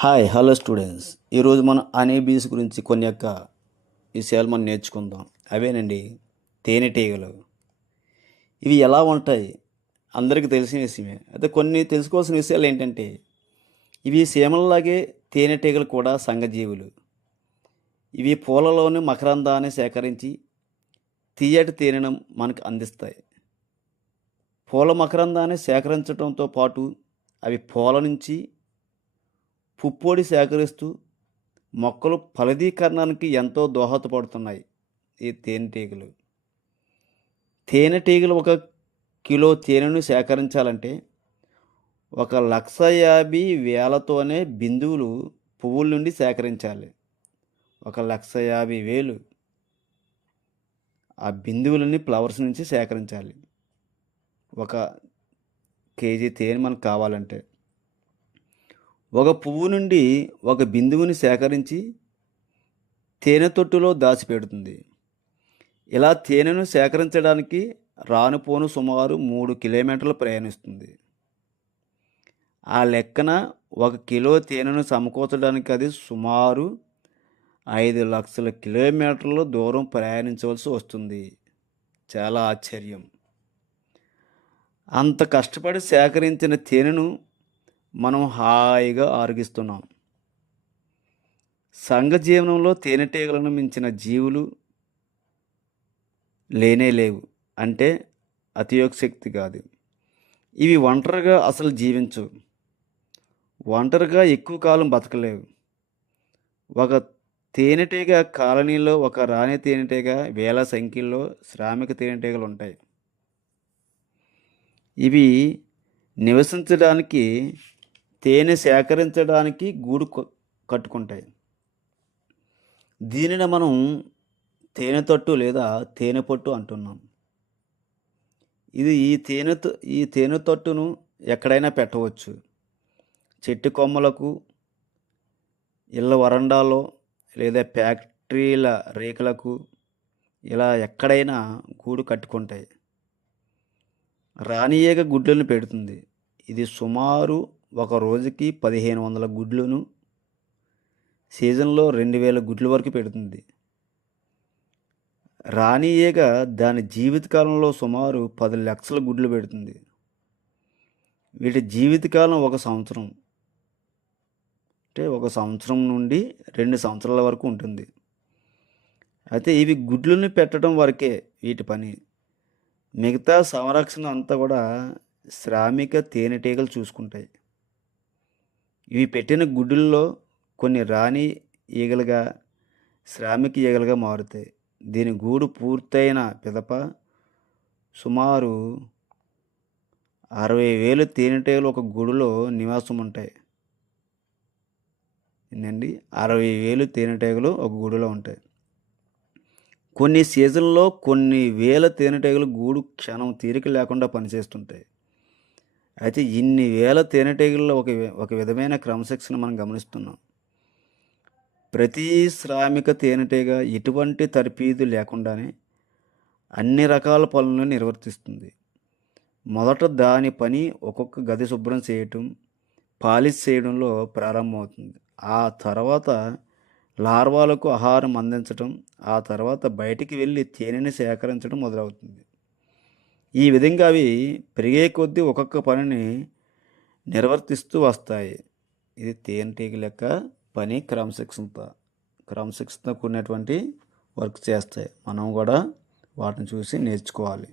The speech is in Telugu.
Hi hello students. ఈరోజు మనం అనేబీస్ గురించి కొన్ని విషయాలు మనం నేర్చుకుందాం. అవేనండి తేనెటీగలు. ఇవి ఎలా ఉంటాయి అందరికీ తెలిసిన విషయమే. అయితే కొన్ని తెలుసుకోవాల్సిన విషయాలు ఏంటంటే, ఇవి సీమలలాగే తేనెటీగలు కూడా సంఘజీవులు. ఇవి పూలలోని మకరందాన్ని సేకరించి తీయటి తేనెను మనకు అందిస్తాయి. పూల మకరందాన్ని సేకరించడంతో పాటు అవి పూల నుంచి పుప్పొడి సేకరిస్తూ మొక్కలు ఫలదీకరణానికి ఎంతో దోహదపడుతున్నాయి ఈ తేనెటీగలు. తేనెటీగలు 1 కిలో తేనెను సేకరించాలంటే 1,50,000తోనే బిందువులు పువ్వుల నుండి సేకరించాలి. 1,50,000 ఆ బిందువులన్నీ ఫ్లవర్స్ నుంచి సేకరించాలి. 1 కేజీ తేనె మనకు కావాలంటే ఒక పువ్వు నుండి ఒక బిందువుని సేకరించి తేనె తొట్టులో దాచిపెడుతుంది. ఇలా తేనెను సేకరించడానికి రానుపోను సుమారు 3 కిలోమీటర్లు ప్రయాణిస్తుంది. ఆ లెక్కన 1 కిలో తేనెను సమకూర్చడానికి అది సుమారు 5 లక్షల కిలోమీటర్ల దూరం ప్రయాణించవలసి వస్తుంది. చాలా ఆశ్చర్యం. అంత కష్టపడి సేకరించిన తేనెను మనం హాయిగా ఆరగిస్తున్నాం. సంఘ జీవనంలో తేనెటీగలను మించిన జీవులు లేవు. అంటే అతియోగశక్తి కాదు. ఇవి ఒంటరిగా అసలు జీవించవు. ఒంటరిగా ఎక్కువ కాలం బతకలేవు. ఒక తేనెటీగ కాలనీలో ఒక రాణి తేనెటీగ వేల సంఖ్యలో శ్రామిక తేనెటీగలు ఉంటాయి. ఇవి నివసించడానికి తేనె సేకరించడానికి గూడు కట్టుకుంటాయి. దీనిని మనం తేనె తొట్టు లేదా తేనె పొట్టు అంటున్నాం. ఇది ఈ తేనె తొట్టును ఎక్కడైనా పెట్టవచ్చు. చెట్టు కొమ్మలకు, ఇళ్ళ వరండాలో లేదా ఫ్యాక్టరీల రేకులకు ఇలా ఎక్కడైనా గూడు కట్టుకుంటాయి. రాణి ఈగ గుడ్లను పెడుతుంది. ఇది సుమారు ఒక రోజుకి 1,500 గుడ్లను, సీజన్లో 2,000 గుడ్ల వరకు పెడుతుంది. రాణి ఈగ దాని జీవితకాలంలో సుమారు 10 లక్షల గుడ్లు పెడుతుంది. వీటి జీవితకాలం 1 సంవత్సరం. అంటే 1 సంవత్సరం నుండి 2 సంవత్సరాల వరకు ఉంటుంది. అయితే ఇవి గుడ్లను పెట్టడం వరకే వీటి పని. మిగతా సంరక్షణ అంతా కూడా శ్రామిక తేనెటీగలు చూసుకుంటాయి. ఇవి పెట్టిన గుడ్డుల్లో కొన్ని రాణి ఈగలుగా, శ్రామిక ఈగలుగా మారుతాయి. దీని గూడు పూర్తయిన పిదప సుమారు 60,000 తేనెటీగలు ఒక గూడులో నివాసం ఉంటాయి. ఏంటండి, 60,000 తేనెటీగలు ఒక గూడులో ఉంటాయి. కొన్ని సీజన్లో కొన్ని వేల తేనెటీగలు గూడు క్షణం తీరిక లేకుండా పనిచేస్తుంటాయి. అయితే ఇన్ని వేల తేనెటీగల్లో ఒక విధమైన క్రమశిక్షణ మనం గమనిస్తున్నాం. ప్రతి శ్రామిక తేనెటీగ ఎటువంటి తర్ఫీదు లేకుండానే అన్ని రకాల పనులను నిర్వర్తిస్తుంది. మొదట దాని పని ఒక్కొక్క గది శుభ్రం చేయటం, పాలిష్ చేయడంలో ప్రారంభమవుతుంది. ఆ తర్వాత లార్వాలకు ఆహారం అందించటం, ఆ తర్వాత బయటికి వెళ్ళి తేనెని సేకరించడం మొదలవుతుంది. ఈ విధంగా అవి పెరిగే కొద్దీ ఒక్కొక్క పనిని నిర్వర్తిస్తూ వస్తాయి. ఇది తేనెటీగల యొక్క పని. క్రమశిక్షణతో కూడినటువంటి వర్క్ చేస్తాయి. మనం కూడా వాటిని చూసి నేర్చుకోవాలి.